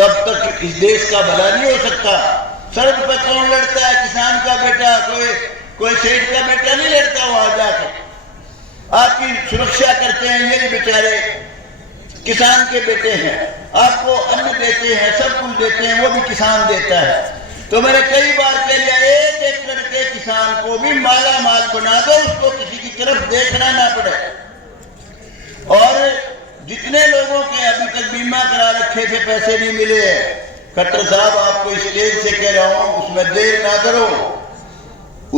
तब तक इस देश का भला नहीं हो सकता। सड़क पर कौन लड़ता है? किसान का बेटा, कोई सेठ का बेटा नहीं लड़ता वहां जाकर। आपकी सुरक्षा करते हैं यही बेचारे किसान के बेटे हैं, आपको अन्न देते हैं, सब कुछ देते हैं, वो भी किसान देता है। तो मैंने कई बार कह लिया, एक एक करके किसान को भी माला माल बना दो, उसको किसी की तरफ देखना ना पड़े। और जितने लोगों के अभी तक बीमा करा रखे थे पैसे नहीं मिले, खट्टर साहब आपको स्टेज से कह रहा हूं, उसमें देर ना करो,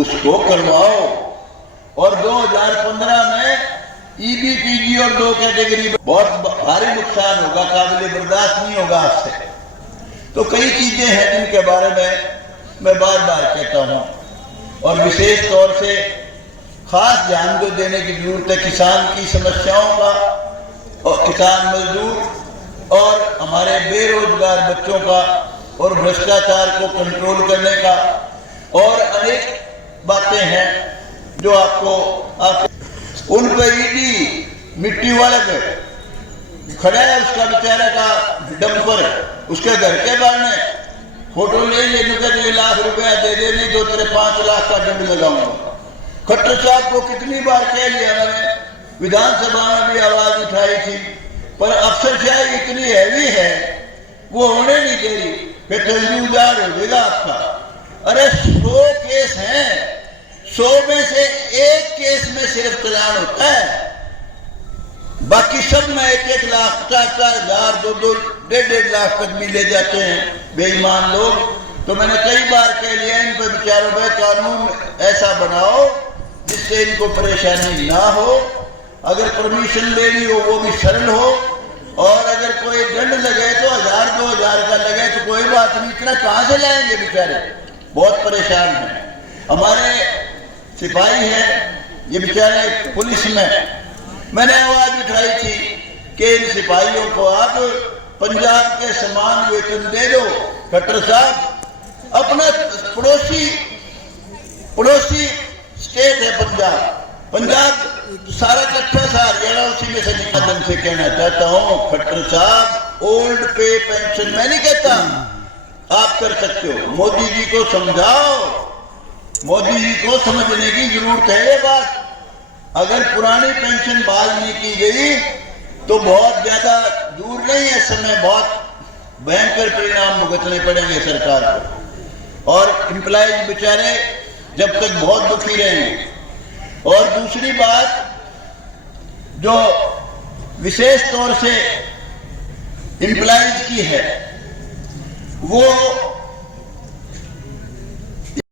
उसको करवाओ। और 2015 में EBPG और 2 कैटेगरी बहुत भारी नुकसान होगा, काबिल बर्दाश्त नहीं होगा आपसे। तो कई चीजें हैं जिनके बारे में मैं बार बार कहता हूं, और विशेष तौर से खास ध्यान को देने की जरूरत है किसान की समस्याओं का, और किसान मजदूर और हमारे बेरोजगार बच्चों का, और भ्रष्टाचार को कंट्रोल करने का। और अनेक बातें हैं जो आप उन पर ईडी मिट्टी वाले पे खड़ा है, उसका बेचारा का डंपर उसके घर के बाहर में फोटो ले लेने का 2 लाख रुपया दे दे, नहीं तो तेरे 5 लाख का दंड लगाऊंगा। खट्टर साहब को कितनी बार कह लिया मैंने, विधानसभा में भी आवाज उठाई थी, पर अफसरशाही इतनी हैवी है वो होने नहीं दे रही, फिर जल्दी उजाड़ हो जाएगा आपका। अरे 100 केस हैं, 100 में से 1 केस में सिर्फ चालान होता है, बाकी सब में 1-1 लाख, 50-50 हजार, 2-2, 1.5 लाख तक भी ले जाते हैं बेईमान लोग। तो मैंने कई बार कह लिया, इन पर विचारों पर कानून ऐसा बनाओ जिससे इनको परेशानी ना हो, अगर परमिशन लेनी हो वो भी सरल हो, और अगर कोई दंड लगे तो 1000-2000 का लगे तो कोई बात नहीं, इतना कहां से लाएंगे बेचारे, बहुत परेशान हैं। हमारे सिपाही हैं ये बेचारे पुलिस में, मैंने आवाज उठाई थी कि इन सिपाहियों को आप पंजाब के समान वेतन दे दो। खट्टर साहब, अपना पड़ोसी स्टेट है पंजाब सारा इकट्ठा सा हरियाणा उसी में से निकल से कहना चाहता हूं, खट्टर साहब ओल्ड पे पेंशन मैं नहीं कहता, आप कर सकते हो, मोदी जी को समझाओ, मोदी जी को समझने की जरूरत है ये बात। अगर पुरानी पेंशन बहाल नहीं की गई तो बहुत ज्यादा दूर नहीं है समय, बहुत भयंकर परिणाम भुगतने पड़ेंगे सरकार को, और एम्प्लॉयज बेचारे जब तक बहुत दुखी रहेंगे। और दूसरी बात जो विशेष तौर से एम्प्लॉयज की है, वो